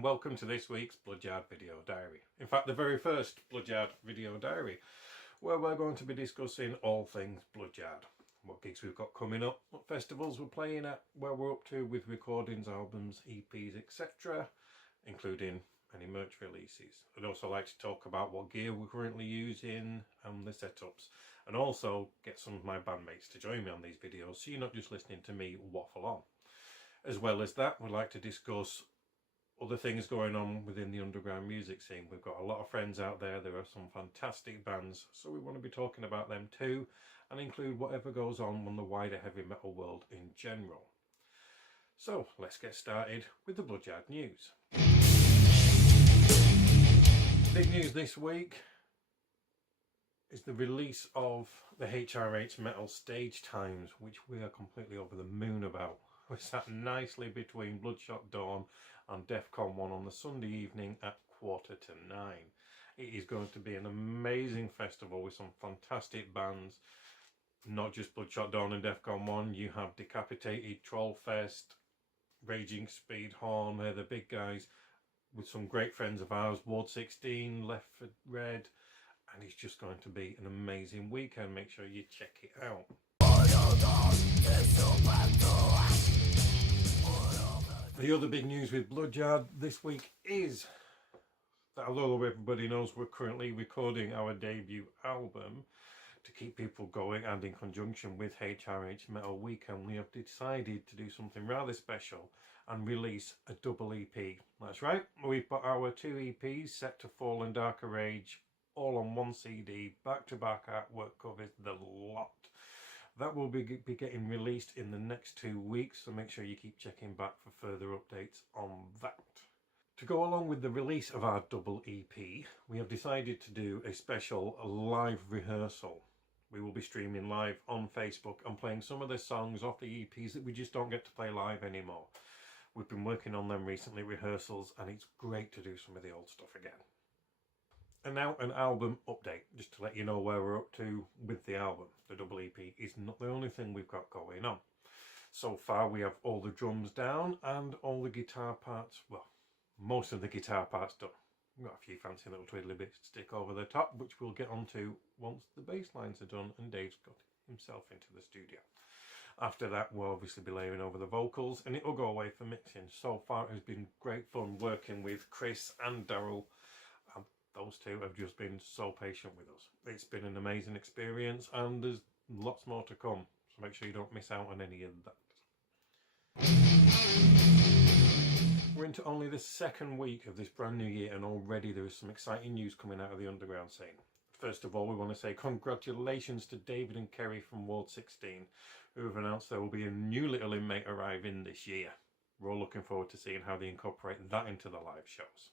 and welcome to this week's Bloodyard Video Diary. In fact, the very first Bloodyard Video Diary, where we're going to be discussing all things Bloodyard. What gigs we've got coming up, what festivals we're playing at, where we're up to with recordings, albums, EPs, etc., including any merch releases. I'd also like to talk about what gear we're currently using and the setups, and also get some of my bandmates to join me on these videos so you're not just listening to me waffle on. As well as that, we'd like to discuss other things going on within the underground music scene. We've got a lot of friends out there. There are some fantastic bands, so we want to be talking about them too, and include whatever goes on in the wider heavy metal world in general. So let's get started with the Bloodyard news. Big news this week is the release of the HRH Metal stage times, which we are completely over the moon about. We sat nicely between Bloodshot Dawn and Defcon 1 on the Sunday evening at 8:45. It is going to be an amazing festival with some fantastic bands. Not just Bloodshot Dawn and Defcon 1, you have Decapitated, Trollfest, Raging Speed, Horn, they're the big guys, with some great friends of ours, Ward 16, Left for Red, and it's just going to be an amazing weekend. Make sure you check it out. The other big news with Bloodyard this week is that, although everybody knows we're currently recording our debut album, to keep people going and in conjunction with HRH Metal Weekend, we have decided to do something rather special and release a double EP. That's right, we've got our two EPs, Set to Fall and Darker Rage, all on one CD, back-to-back artwork covers, the lot. That will be getting released in the next 2 weeks, so make sure you keep checking back for further updates on that. To go along with the release of our double EP, we have decided to do a special live rehearsal. We will be streaming live on Facebook and playing some of the songs off the EPs that we just don't get to play live anymore. We've been working on them recently, rehearsals, and it's great to do some of the old stuff again. And now an album update, just to let you know where we're up to with the album. The double EP is not the only thing we've got going on. So far we have all the drums down and all the guitar parts, well, most of the guitar parts done. We've got a few fancy little twiddly bits to stick over the top, which we'll get onto once the bass lines are done and Dave's got himself into the studio. After that, we'll obviously be layering over the vocals and it'll go away for mixing. So far it has been great fun working with Chris and Daryl. Those two have just been so patient with us. It's been an amazing experience and there's lots more to come, so make sure you don't miss out on any of that. We're into only the second week of this brand new year and already there is some exciting news coming out of the underground scene. First of all, we want to say congratulations to David and Kerry from Ward 16, who have announced there will be a new little inmate arriving this year. We're all looking forward to seeing how they incorporate that into the live shows.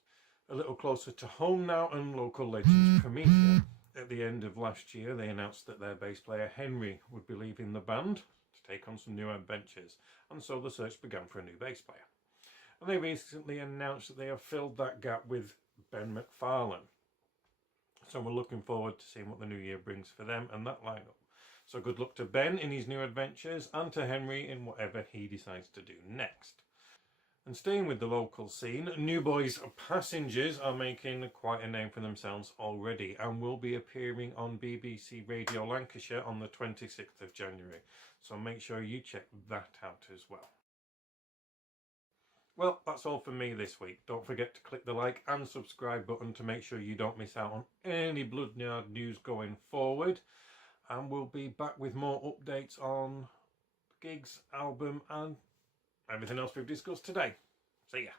A little closer to home now, and local legends Prometheus. At the end of last year, they announced that their bass player Henry would be leaving the band to take on some new adventures, and so the search began for a new bass player. And they recently announced that they have filled that gap with Ben McFarlane. So we're looking forward to seeing what the new year brings for them and that lineup. So good luck to Ben in his new adventures and to Henry in whatever he decides to do next. And staying with the local scene, New Boys Passengers are making quite a name for themselves already and will be appearing on BBC Radio Lancashire on the 26th of January. So make sure you check that out as well. Well, that's all from me this week. Don't forget to click the like and subscribe button to make sure you don't miss out on any Bloodyard news going forward. And we'll be back with more updates on gigs, album and everything else we've discussed today. See ya.